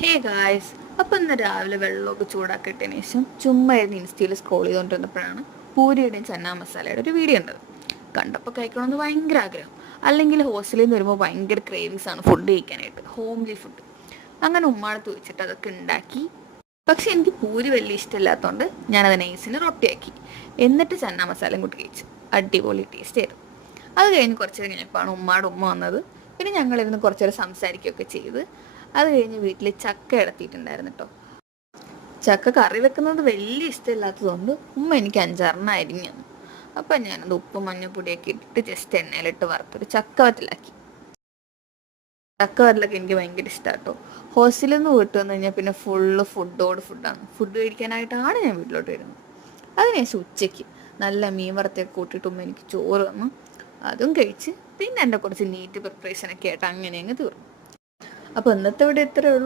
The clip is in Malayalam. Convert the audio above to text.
ഹേ ഗായ്സ്, അപ്പം ഇന്ന് രാവിലെ വെള്ളമൊക്കെ ചൂടാക്കിയിട്ടതിന് ശേഷം ചുമ്മാ ഇരുന്ന് ഇൻസ്റ്റയിൽ സ്ക്രോൾ ചെയ്തുകൊണ്ടിരുന്നപ്പോഴാണ് പൂരിയുടെയും ചന്നാ മസാലയുടെ ഒരു വീഡിയോ ഉണ്ടത്. കണ്ടപ്പോൾ കഴിക്കണമെന്ന് ഭയങ്കര ആഗ്രഹം. അല്ലെങ്കിൽ ഹോസ്റ്റലിൽ നിന്ന് വരുമ്പോൾ ഭയങ്കര ക്രേവിങ്സ് ആണ് ഫുഡ് കഴിക്കാനായിട്ട്, ഹോംലി ഫുഡ്. അങ്ങനെ ഉമ്മാടത്ത് വെച്ചിട്ട് അതൊക്കെ ഉണ്ടാക്കി. പക്ഷെ എനിക്ക് പൂരി വലിയ ഇഷ്ടമില്ലാത്തതുകൊണ്ട് ഞാനത് നൈസിന് റൊട്ടിയാക്കി. എന്നിട്ട് ചന്നാ മസാലയും കൂട്ടി കഴിച്ചു. അടിപൊളി ടേസ്റ്റ് ആയിരുന്നു. അത് കഴിഞ്ഞ് കുറച്ച് കഴിഞ്ഞപ്പോഴാണ് ഉമ്മാടെ ഉമ്മ വന്നത്. പിന്നെ ഞങ്ങളിരുന്ന് കുറച്ച് നേരം സംസാരിക്കുകയൊക്കെ ചെയ്ത് അത് കഴിഞ്ഞ് വീട്ടിൽ ചക്ക ഇടത്തിയിട്ടുണ്ടായിരുന്നു കേട്ടോ. ചക്ക കറി വെക്കുന്നത് വലിയ ഇഷ്ടമില്ലാത്തതുകൊണ്ട് ഉമ്മ എനിക്ക് 5-6 അരിഞ്ഞു തന്നു. അപ്പം ഞാനത് ഉപ്പും മഞ്ഞൾപ്പൊടിയൊക്കെ ഇട്ടിട്ട് ജസ്റ്റ് എണ്ണയിലിട്ട് വറുത്തൊരു ചക്ക വറ്റലാക്കി. ചക്ക വറ്റലൊക്കെ എനിക്ക് ഭയങ്കര ഇഷ്ടമാണ് കേട്ടോ. ഹോസ്റ്റലിൽ നിന്ന് വീട്ട് വന്നു കഴിഞ്ഞാൽ പിന്നെ ഫുള്ള് ഫുഡാണ്. ഫുഡ് കഴിക്കാനായിട്ടാണ് ഞാൻ വീട്ടിലോട്ട് വരുന്നത്. അതിനുശേഷം ഉച്ചയ്ക്ക് നല്ല മീൻ വറുത്തൊക്കെ കൂട്ടിയിട്ട് ഉമ്മ എനിക്ക് ചോറ് തന്നു. അതും കഴിച്ച് പിന്നെ എൻ്റെ കുറച്ച് നീറ്റ് പ്രിപ്പറേഷനൊക്കെ ആയിട്ട് അങ്ങനെ അങ്ങ് തീർന്നു. അപ്പോൾ ഇന്നത്തെ ഇവിടെ ഇത്രയേ ഉള്ളൂ.